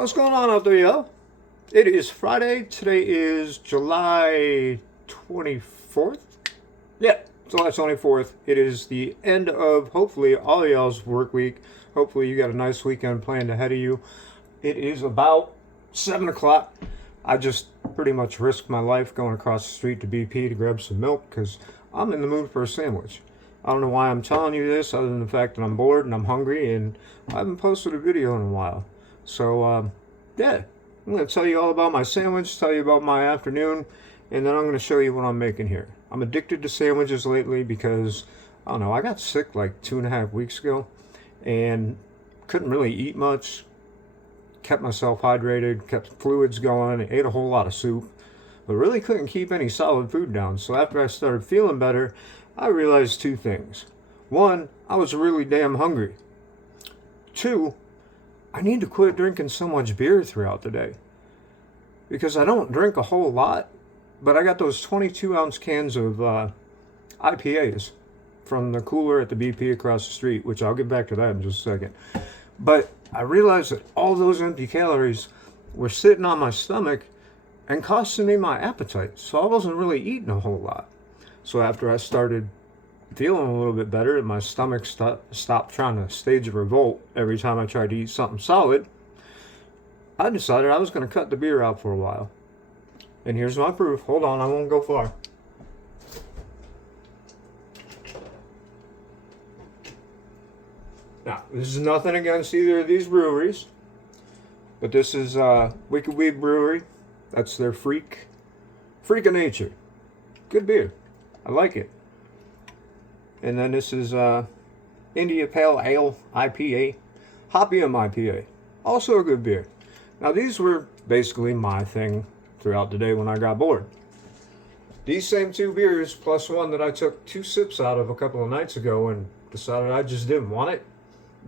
What's going on out there, yo? It is Friday. Today is July 24th. Yeah, July 24th. It is the end of, hopefully, all y'all's work week. Hopefully, you got a nice weekend planned ahead of you. It is about 7 o'clock. I just pretty much risked my life going across the street to BP to grab some milk because I'm in the mood for a sandwich. I don't know why I'm telling you this other than the fact that I'm bored and I'm hungry and I haven't posted a video in a while. So, yeah, I'm going to tell you all about my sandwich, tell you about my afternoon, and then I'm going to show you what I'm making here. I'm addicted to sandwiches lately because, I don't know, I got sick like 2.5 weeks ago and couldn't really eat much, kept myself hydrated, kept fluids going, ate a whole lot of soup, but really couldn't keep any solid food down. So after I started feeling better, I realized two things. One, I was really damn hungry. Two, I need to quit drinking so much beer throughout the day. Because I don't drink a whole lot, but I got those 22-ounce cans of IPAs from the cooler at the BP across the street, which I'll get back to that in just a second. But I realized that all those empty calories were sitting on my stomach and costing me my appetite. So I wasn't really eating a whole lot. So after I started feeling a little bit better and my stomach stopped trying to stage a revolt every time I tried to eat something solid, I decided I was going to cut the beer out for a while. And here's my proof. Hold on, I won't go far. Now, this is nothing against either of these breweries, but this is Wicked Weed Brewery. That's their Freak of Nature. Good beer. I like it. And then this is India Pale Ale IPA, Hopium IPA, also a good beer. Now these were basically my thing throughout the day when I got bored. These same two beers plus one that I took 2 sips out of a couple of nights ago and decided I just didn't want it,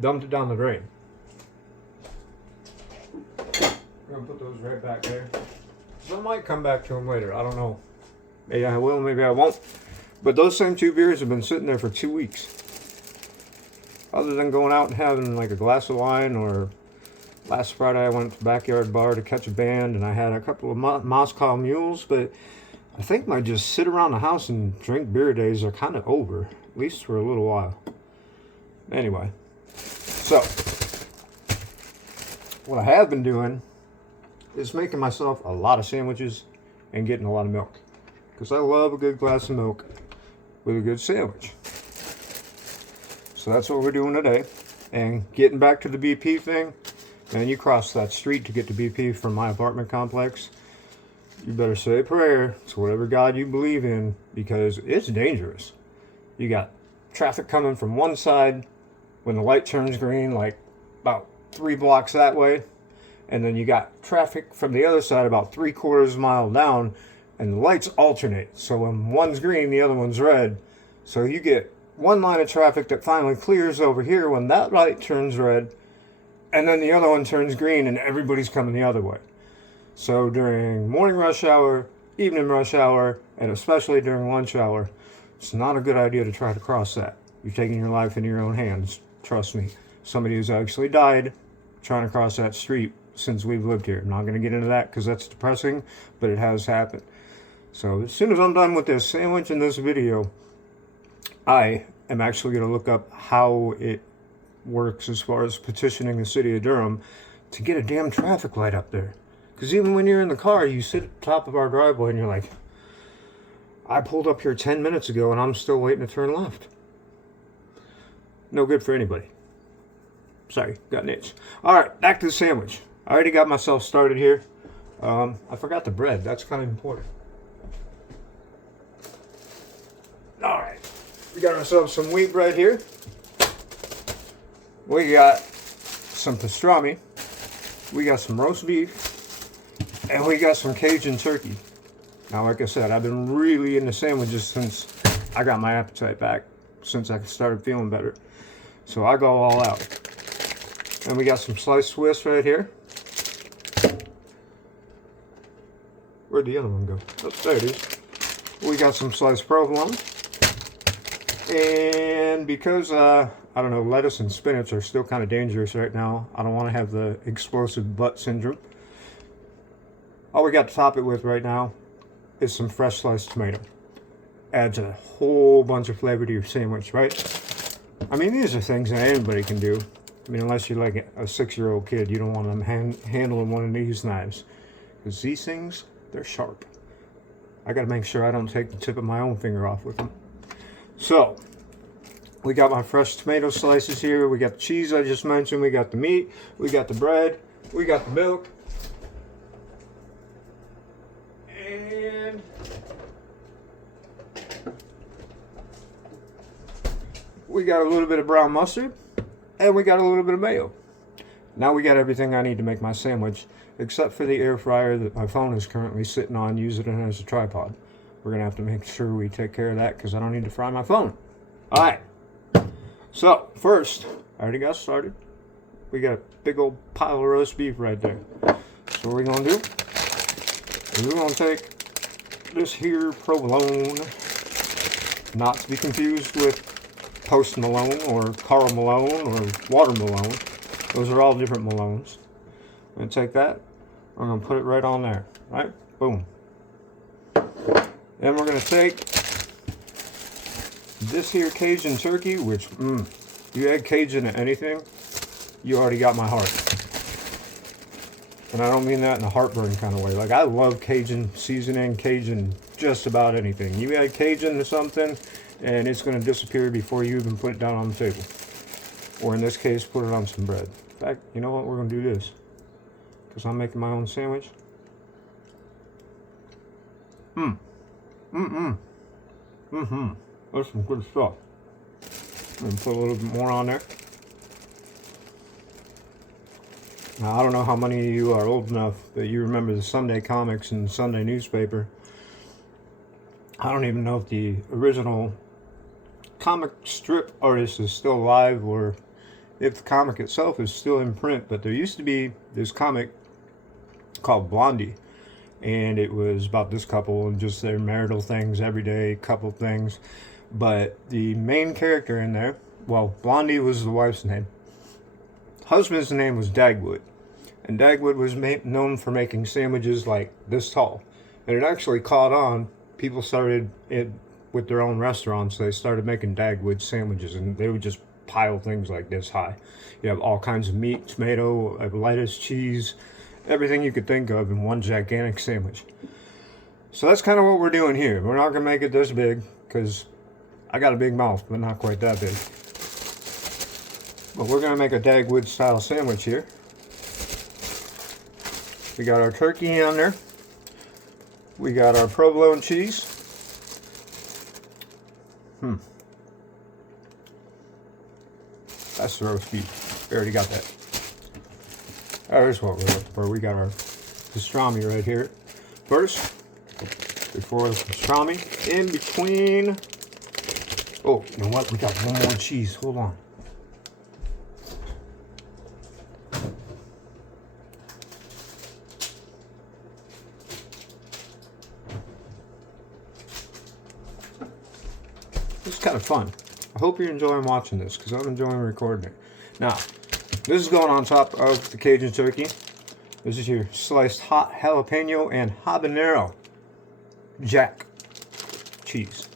dumped it down the drain. I'm gonna put those right back there. So I might come back to them later, I don't know. Maybe I will, maybe I won't. But those same 2 beers have been sitting there for 2 weeks. Other than going out and having like a glass of wine, or last Friday I went to the backyard bar to catch a band and I had a couple of Moscow mules, but I think my just sit around the house and drink beer days are kind of over, at least for a little while. Anyway, so what I have been doing is making myself a lot of sandwiches and getting a lot of milk. Because I love a good glass of milk with a good sandwich. So that's what we're doing today. And getting back to the BP thing, man, you cross that street to get to BP from my apartment complex, you better say a prayer to whatever God you believe in, because it's dangerous. You got traffic coming from one side when the light turns green, like about 3 blocks that way. And then you got traffic from the other side about 3/4 mile down, and the lights alternate. So when one's green, the other one's red. So you get one line of traffic that finally clears over here when that light turns red, and then the other one turns green and everybody's coming the other way. So during morning rush hour, evening rush hour, and especially during lunch hour, it's not a good idea to try to cross that. You're taking your life into your own hands. Trust me. Somebody who's actually died trying to cross that street since we've lived here. I'm not going to get into that because that's depressing, but it has happened. So as soon as I'm done with this sandwich and this video, I am actually going to look up how it works as far as petitioning the city of Durham to get a damn traffic light up there. Because even when you're in the car, you sit at the top of our driveway and you're like, I pulled up here 10 minutes ago and I'm still waiting to turn left. No good for anybody. Sorry, got an itch. Alright, back to the sandwich. I already got myself started here. I forgot the bread. That's kind of important. Alright, we got ourselves some wheat bread here. We got some pastrami. We got some roast beef. And we got some Cajun turkey. Now, like I said, I've been really into sandwiches since I got my appetite back, since I started feeling better. So I go all out. And we got some sliced Swiss right here. Where'd the other one go? Oh, there it is. We got some sliced provolone. And because I don't know, lettuce and spinach are still kind of dangerous right now. I don't want to have the explosive butt syndrome. All we got to top it with right now is some fresh sliced tomato. Adds a whole bunch of flavor to your sandwich, right? I mean, these are things that anybody can do. I mean, unless you're like a 6-year-old kid, you don't want them handling one of these knives. Because these things, they're sharp. I gotta make sure I don't take the tip of my own finger off with them. So, we got my fresh tomato slices here. We got the cheese I just mentioned. We got the meat. We got the bread. We got the milk. And we got a little bit of brown mustard. And we got a little bit of mayo. Now we got everything I need to make my sandwich, except for the air fryer that my phone is currently sitting on, using it as a tripod. We're gonna have to make sure we take care of that because I don't need to fry my phone. All right. So first, I already got started. We got a big old pile of roast beef right there. So what we're gonna do is we're gonna take this here provolone, not to be confused with Post Malone or Carl Malone or Water Malone. Those are all different Malones. I'm gonna take that. I'm gonna put it right on there. Right? Boom. Then we're gonna take this here Cajun turkey, which, you add Cajun to anything, you already got my heart. And I don't mean that in a heartburn kind of way. Like, I love Cajun seasoning, Cajun just about anything. You add Cajun to something, and it's going to disappear before you even put it down on the table. Or in this case, put it on some bread. In fact, you know what? We're going to do this. Because I'm making my own sandwich. That's some good stuff. I'm going to put a little bit more on there. Now, I don't know how many of you are old enough that you remember the Sunday comics and the Sunday newspaper. I don't even know if the original comic strip artist is still alive or if the comic itself is still in print, but there used to be this comic called Blondie, and it was about this couple and just their marital things, everyday couple things. But the main character in there, well, Blondie was the wife's name. Husband's name was Dagwood, and Dagwood was known for making sandwiches like this tall. And it actually caught on. People started it with their own restaurants. They started making Dagwood sandwiches, and they would just pile things like this high. You have all kinds of meat, tomato, lettuce, cheese, everything you could think of in one gigantic sandwich. So that's kind of what we're doing here. We're not going to make it this big because I got a big mouth, but not quite that big. But we're going to make a Dagwood style sandwich here. We got our turkey on there. We got our provolone cheese. That's the roast beef. We already got that. There's what we're looking for. We got our pastrami right here. First, before the pastrami, in between. Oh, you know what? We got one more cheese. Hold on. This is kind of fun. I hope you're enjoying watching this because I'm enjoying recording it. Now, this is going on top of the Cajun turkey. This is your sliced hot jalapeno and habanero jack cheese.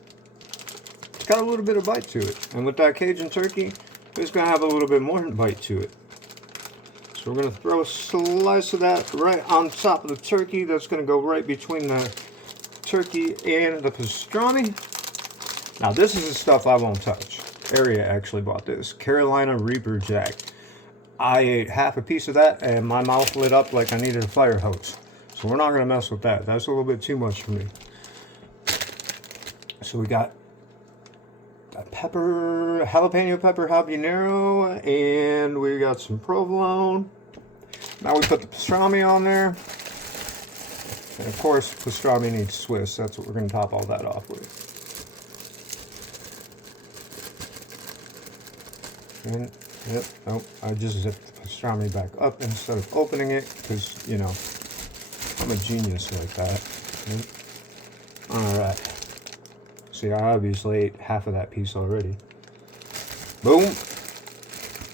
It's got a little bit of bite to it. And with that Cajun turkey, it's going to have a little bit more bite to it. So we're going to throw a slice of that right on top of the turkey. That's going to go right between the turkey and the pastrami. Now this is the stuff I won't touch. Aria actually bought this. Carolina Reaper Jack. I ate half a piece of that and my mouth lit up like I needed a fire hose. So we're not going to mess with that. That's a little bit too much for me. So we got pepper, jalapeno pepper habanero, and we got some provolone. Now we put the pastrami on there. And of course, pastrami needs Swiss. That's what we're going to top all that off with. And, yep, nope, I just zipped the pastrami back up instead of opening it because, you know, I'm a genius like that. Alright. See, I obviously ate half of that piece already. Boom.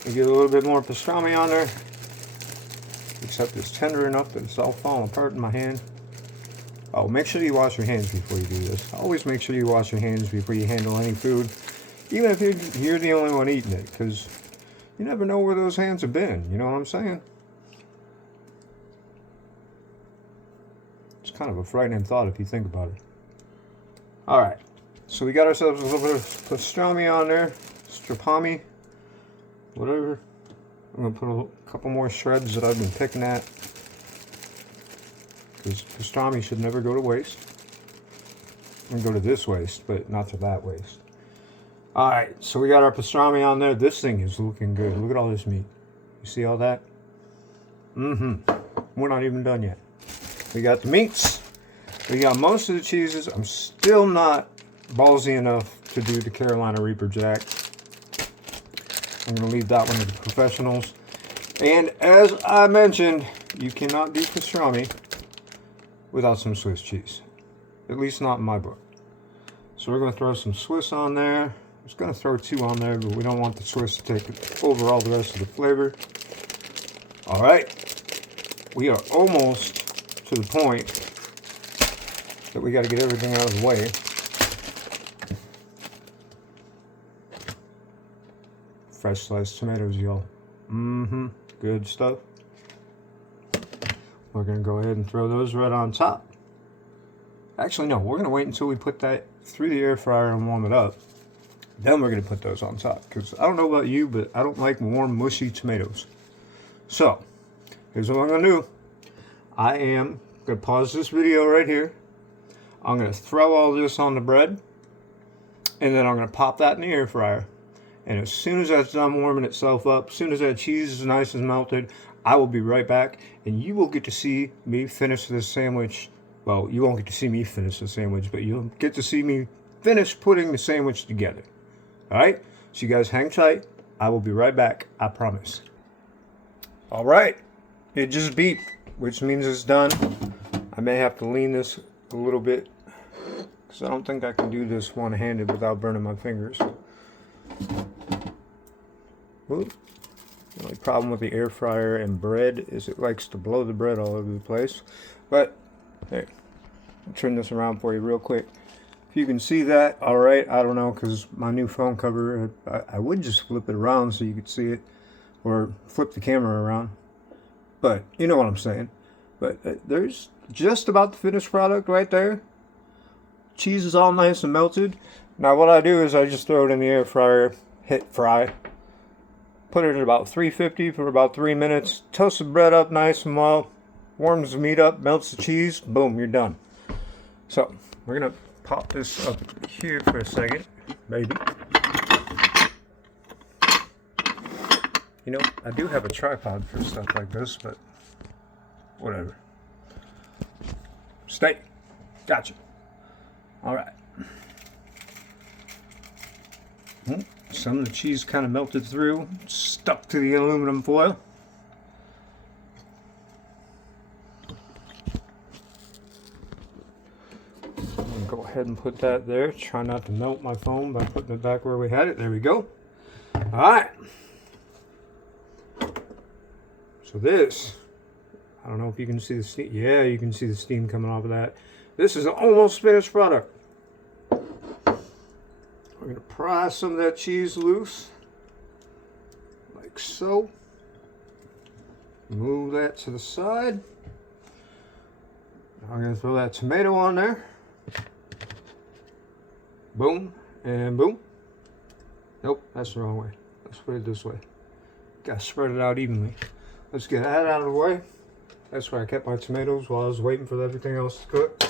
I get a little bit more pastrami on there. Except it's tender enough that it's all falling apart in my hand. Oh, make sure you wash your hands before you do this. Always make sure you wash your hands before you handle any food. Even if you're the only one eating it. Because you never know where those hands have been. You know what I'm saying? It's kind of a frightening thought if you think about it. Alright. So we got ourselves a little bit of pastrami on there. Strapami. Whatever. I'm going to put a couple more shreds that I've been picking at. Because pastrami should never go to waste. I'm going to go to this waste, but not to that waste. Alright, so we got our pastrami on there. This thing is looking good. Look at all this meat. You see all that? We're not even done yet. We got the meats. We got most of the cheeses. I'm still not ballsy enough to do the Carolina Reaper Jack. I'm going to leave that one to the professionals. And as I mentioned, you cannot do pastrami without some Swiss cheese. At least not in my book. So we're going to throw some Swiss on there. I was going to throw 2 on there, but we don't want the Swiss to take over all the rest of the flavor. Alright. We are almost to the point that we got to get everything out of the way. Fresh sliced tomatoes, y'all. Good stuff. We're going to go ahead and throw those right on top. Actually, no. We're going to wait until we put that through the air fryer and warm it up. Then we're going to put those on top. Because I don't know about you, but I don't like warm, mushy tomatoes. So, here's what I'm going to do. I am going to pause this video right here. I'm going to throw all this on the bread. And then I'm going to pop that in the air fryer. And as soon as that's done warming itself up, as soon as that cheese is nice and melted, I will be right back. And you will get to see me finish this sandwich. Well, you won't get to see me finish the sandwich, but you'll get to see me finish putting the sandwich together. Alright? So you guys hang tight. I will be right back. I promise. Alright. It just beeped, which means it's done. I may have to lean this a little bit, because I don't think I can do this one-handed without burning my fingers. Oop. The only problem with the air fryer and bread is it likes to blow the bread all over the place. But, hey, I'll turn this around for you real quick. If you can see that, alright, I don't know, because my new phone cover, I would just flip it around so you could see it, or flip the camera around. But, you know what I'm saying. But there's just about the finished product right there. Cheese is all nice and melted. Now what I do is I just throw it in the air fryer, hit fry. Put it at about 350 for about 3 minutes. Toast the bread up nice and well. Warms the meat up, melts the cheese. Boom, you're done. So, we're going to pop this up here for a second. Maybe. You know, I do have a tripod for stuff like this, but whatever. Stay. Gotcha. Alright. Some of the cheese kind of melted through, stuck to the aluminum foil. I'm going to go ahead and put that there. Try not to melt my phone by putting it back where we had it. There we go. Alright. So this, I don't know if you can see the steam. Yeah, you can see the steam coming off of that. This is an almost finished product. We're going to pry some of that cheese loose, like so. Move that to the side. Now I'm going to throw that tomato on there. Boom and boom. Nope, that's the wrong way. Let's put it this way. Got to spread it out evenly. Let's get that out of the way. That's where I kept my tomatoes while I was waiting for everything else to cook.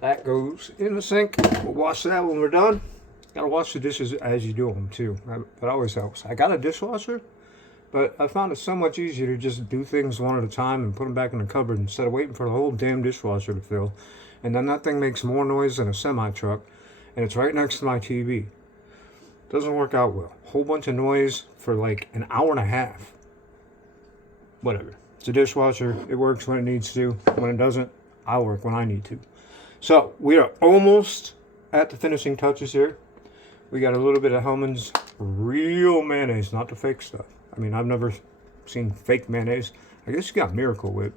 That goes in the sink. We'll wash that when we're done. Gotta wash the dishes as you do them too. That always helps. I got a dishwasher, but I found it so much easier to just do things one at a time and put them back in the cupboard instead of waiting for the whole damn dishwasher to fill. And then that thing makes more noise than a semi-truck, and it's right next to my TV. Doesn't work out well. Whole bunch of noise for like an hour and a half. Whatever. It's a dishwasher. It works when it needs to. When it doesn't, I'll work when I need to. So, we are almost at the finishing touches here. We got a little bit of Hellman's real mayonnaise, not the fake stuff. I mean, I've never seen fake mayonnaise. I guess you got Miracle Whip.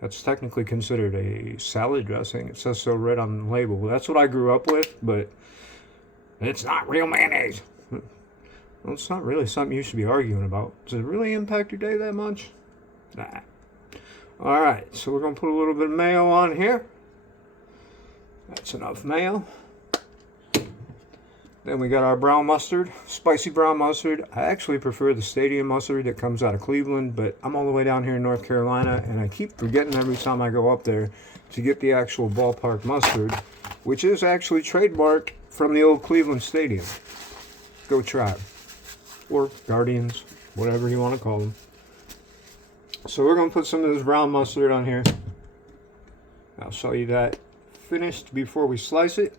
That's technically considered a salad dressing. It says so right on the label. Well, that's what I grew up with, but it's not real mayonnaise. Well, it's not really something you should be arguing about. Does it really impact your day that much? Nah. Alright, so we're going to put a little bit of mayo on here. That's enough mayo. Then we got our brown mustard, spicy brown mustard. I actually prefer the stadium mustard that comes out of Cleveland, but I'm all the way down here in North Carolina, and I keep forgetting every time I go up there to get the actual ballpark mustard, which is actually trademarked from the old Cleveland Stadium. Go Tribe. Or Guardians, whatever you want to call them. So we're going to put some of this brown mustard on here. I'll show you that finished before we slice it.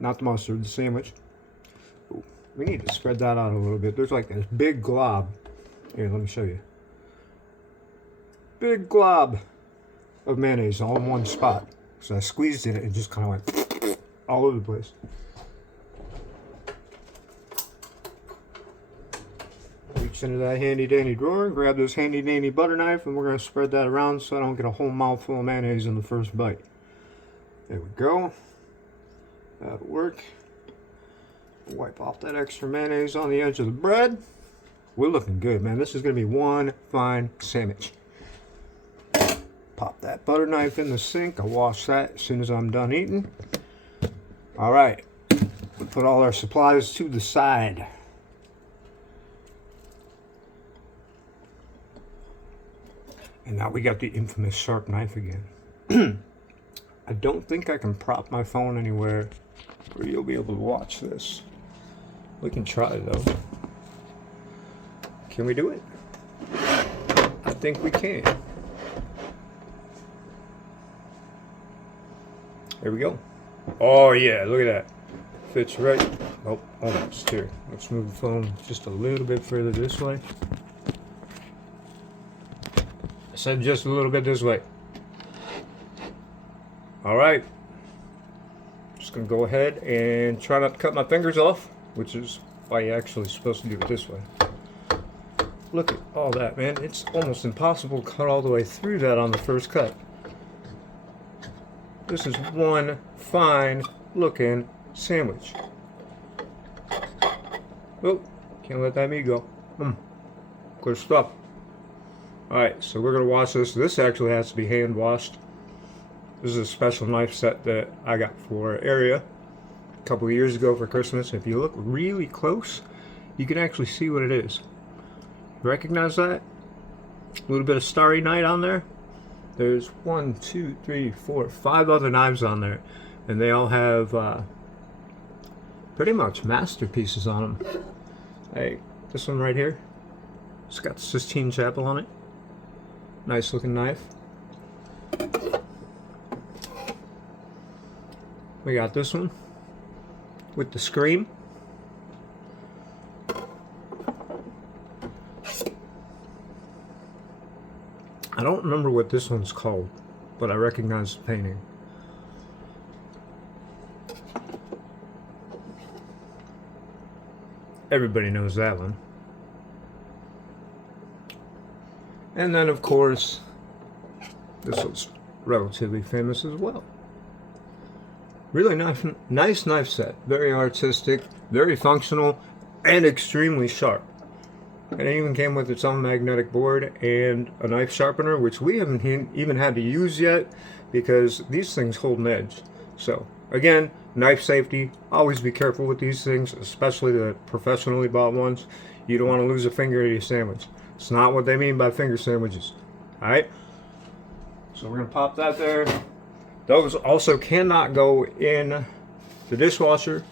Not the mustard, the sandwich. Ooh, we need to spread that out a little bit. There's like this big glob. Here, let me show you. Big glob of mayonnaise all in one spot. So I squeezed it and it just kind of went all over the place. Reach into that handy dandy drawer, grab this handy dandy butter knife, and we're going to spread that around so I don't get a whole mouthful of mayonnaise in the first bite. There we go. That'll work. Wipe off that extra mayonnaise on the edge of the bread. We're looking good, man. This is going to be one fine sandwich. Pop that butter knife in the sink. I'll wash that as soon as I'm done eating. All right. We'll put all our supplies to the side. And now we got the infamous sharp knife again. I don't think I can prop my phone anywhere where you'll be able to watch this. We can try though. Can we do it? I think we can. There we go. Oh yeah, look at that. Fits right. Oh, almost. Here. Let's move the phone just a little bit further this way. I said just a little bit this way. Alright. Just going to go ahead and try not to cut my fingers off, which is why you're actually supposed to do it this way. Look at all that, man. It's almost impossible to cut all the way through that on the first cut. This is one fine looking sandwich. Oh, can't let that meat go. Good stuff. Alright, so we're going to wash this. This actually has to be hand washed. This is a special knife set that I got for Area a couple of years ago for Christmas. If you look really close, you can actually see what it is. Recognize that? A little bit of Starry Night on there. There's 1, 2, 3, 4, 5 other knives on there, and they all have pretty much masterpieces on them. Hey, this one right here, it's got the Sistine Chapel on it. Nice looking knife. We got this one with the Scream. I don't remember what this one's called, but I recognize the painting. Everybody knows that one. And then, of course, this was relatively famous as well. Really nice knife set. Very artistic, very functional, and extremely sharp. And it even came with its own magnetic board and a knife sharpener, which we haven't even had to use yet because these things hold an edge. So, again, knife safety. Always be careful with these things, especially the professionally bought ones. You don't want to lose a finger in your sandwich. It's not what they mean by finger sandwiches. Alright? So we're going to pop that there. Those also cannot go in the dishwasher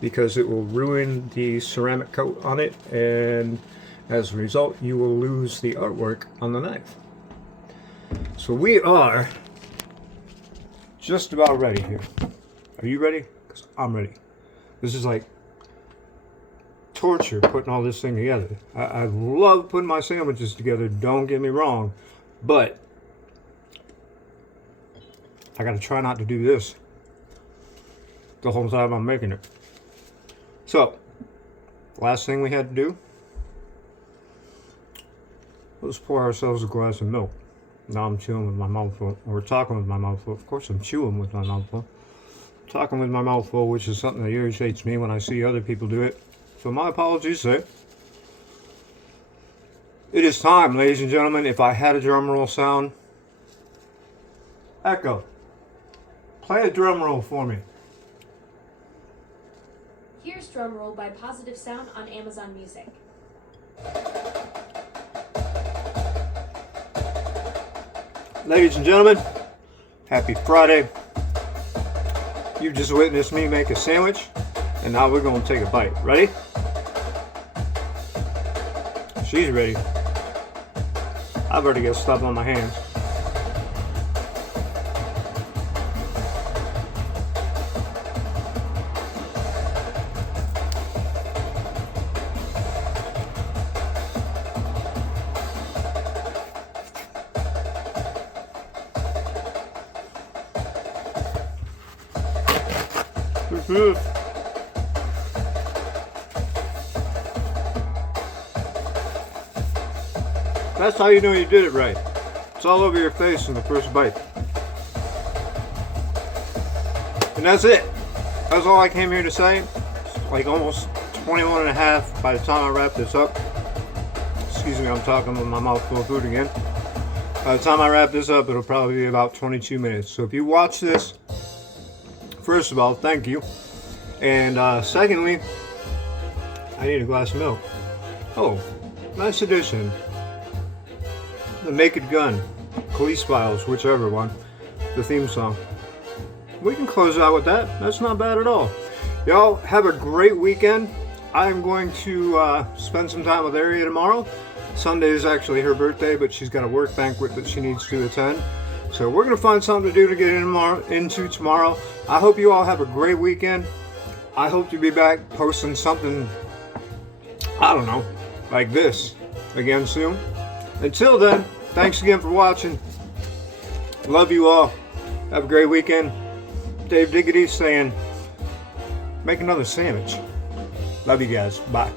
because it will ruin the ceramic coat on it, and as a result you will lose the artwork on the knife. So we are just about ready here. Are you ready? Because I'm ready. This is like torture putting all this thing together. I love putting my sandwiches together, don't get me wrong, but I gotta try not to do this the whole time I'm making it. So, last thing we had to do Let's pour ourselves a glass of milk. Now I'm chewing with my mouth full, or talking with my mouth full. Of course I'm chewing with my mouth full. Talking with my mouth full, which is something that irritates me when I see other people do it. So my apologies, sir. It is time, ladies and gentlemen. If I had a drum roll sound. Echo. Play a drum roll for me. Here's Drum Roll by Positive Sound on Amazon Music. Ladies and gentlemen, happy Friday. You just witnessed me make a sandwich, and now we're going to take a bite. Ready? She's ready. I've already got stuff on my hands. That's how you know you did it right. It's all over your face in the first bite. And that's it. That's all I came here to say. It's like almost 21 and a half by the time I wrap this up. Excuse me, I'm talking with my mouth full of food again. By the time I wrap this up, it'll probably be about 22 minutes. So if you watch this, first of all, thank you. And secondly, I need a glass of milk. Oh, nice addition. The Naked Gun, Police Files, whichever one, the theme song. We can close out with that. That's not bad at all. Y'all have a great weekend. I'm going to spend some time with Aria tomorrow. Sunday is actually her birthday, but she's got a work banquet that she needs to attend. So we're going to find something to do to get into tomorrow. I hope you all have a great weekend. I hope to be back posting something, I don't know, like this again soon. Until then, thanks again for watching. Love you all. Have a great weekend. Dave Diggity saying, make another sandwich. Love you guys. Bye.